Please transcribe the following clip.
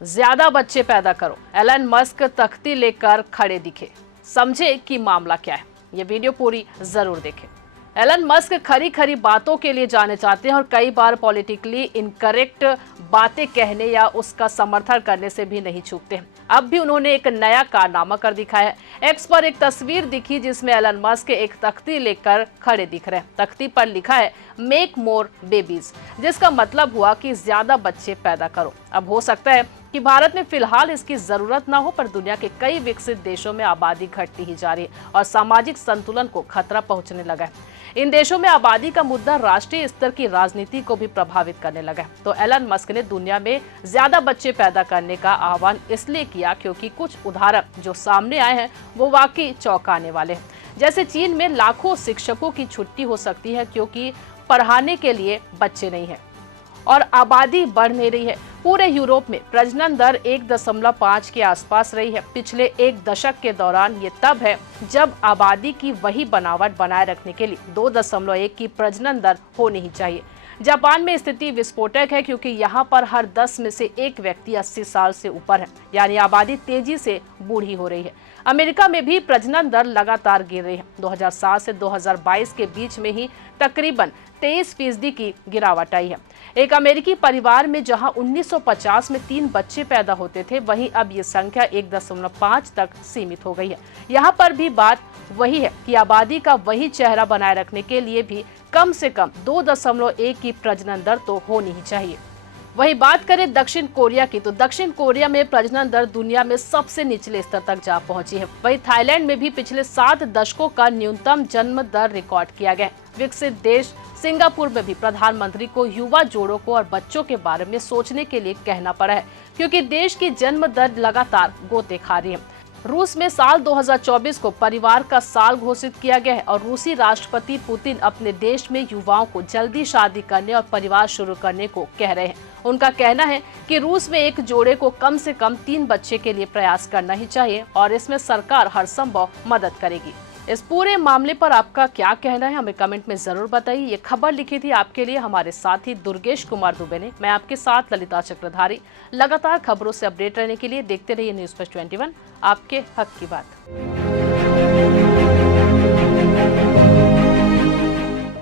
ज्यादा बच्चे पैदा करो, एलन मस्क तख्ती लेकर खड़े दिखे। समझे कि मामला क्या है, ये वीडियो पूरी जरूर देखें। एलन मस्क खरी खरी बातों के लिए जाने जाते हैं और कई बार पॉलिटिकली इनकरेक्ट बातें कहने या उसका समर्थन करने से भी नहीं चूकते। अब भी उन्होंने एक नया कारनामा कर दिखाया है। एक्स पर एक तस्वीर दिखी जिसमें एलन मस्क एक तख्ती लेकर खड़े दिख रहे हैं। तख्ती पर लिखा है मेक मोर बेबीज, जिसका मतलब हुआ कि ज्यादा बच्चे पैदा करो। अब हो सकता है कि भारत में फिलहाल इसकी जरूरत ना हो, पर दुनिया के कई विकसित देशों में आबादी घटती ही जा रही है और सामाजिक संतुलन को खतरा पहुंचने लगा है। इन देशों में आबादी का मुद्दा राष्ट्रीय स्तर की राजनीति को भी प्रभावित करने लगा है। तो एलन मस्क ने दुनिया में ज्यादा बच्चे पैदा करने का आह्वान इसलिए किया क्योंकि कुछ उदाहरण जो सामने आए हैं वो वाकई चौंकाने वाले हैं। जैसे चीन में लाखों शिक्षकों की छुट्टी हो सकती है क्योंकि पढ़ाने के लिए बच्चे नहीं है और आबादी बढ़ नहीं रही है। पूरे यूरोप में प्रजनन दर 1.5 के आसपास रही है। पिछले एक दशक के दौरान ये तब है जब आबादी की वही बनावट बनाए रखने के लिए 2.1 की प्रजनन दर होनी ही चाहिए। जापान में स्थिति विस्फोटक है क्योंकि यहाँ पर हर 10 में से एक व्यक्ति 80 साल से ऊपर है, यानी आबादी तेजी से बूढ़ी हो रही है। अमेरिका में भी प्रजनन दर लगातार गिर रही है। 2007 से 2022 के बीच में ही तकरीबन 23% की गिरावट आई है। एक अमेरिकी परिवार में जहां 1950 में 3 बच्चे पैदा होते थे, वहीं अब ये संख्या 1.5 तक सीमित हो गई है। यहाँ पर भी बात वही है कि आबादी का वही चेहरा बनाए रखने के लिए भी कम से कम 2.1 की प्रजनन दर तो होनी ही चाहिए। वही बात करें दक्षिण कोरिया की, तो दक्षिण कोरिया में प्रजनन दर दुनिया में सबसे निचले स्तर तक जा पहुंची है। वही थाईलैंड में भी पिछले 7 दशकों का न्यूनतम जन्म दर रिकॉर्ड किया गया। विकसित देश सिंगापुर में भी प्रधानमंत्री को युवा जोड़ों को और बच्चों के बारे में सोचने के लिए कहना पड़ा है क्योंकि देश की जन्म दर लगातार गोते खा रही है। रूस में साल 2024 को परिवार का साल घोषित किया गया है और रूसी राष्ट्रपति पुतिन अपने देश में युवाओं को जल्दी शादी करने और परिवार शुरू करने को कह रहे हैं। उनका कहना है कि रूस में एक जोड़े को कम से कम 3 बच्चे के लिए प्रयास करना ही चाहिए और इसमें सरकार हर संभव मदद करेगी। इस पूरे मामले पर आपका क्या कहना है, हमें कमेंट में जरूर बताइए। ये खबर लिखी थी आपके लिए हमारे साथी दुर्गेश कुमार दुबे ने। मैं आपके साथ ललिता चक्रधारी। लगातार खबरों से अपडेट रहने के लिए देखते रहिए न्यूज़ फर्स्ट 21, आपके हक की बात।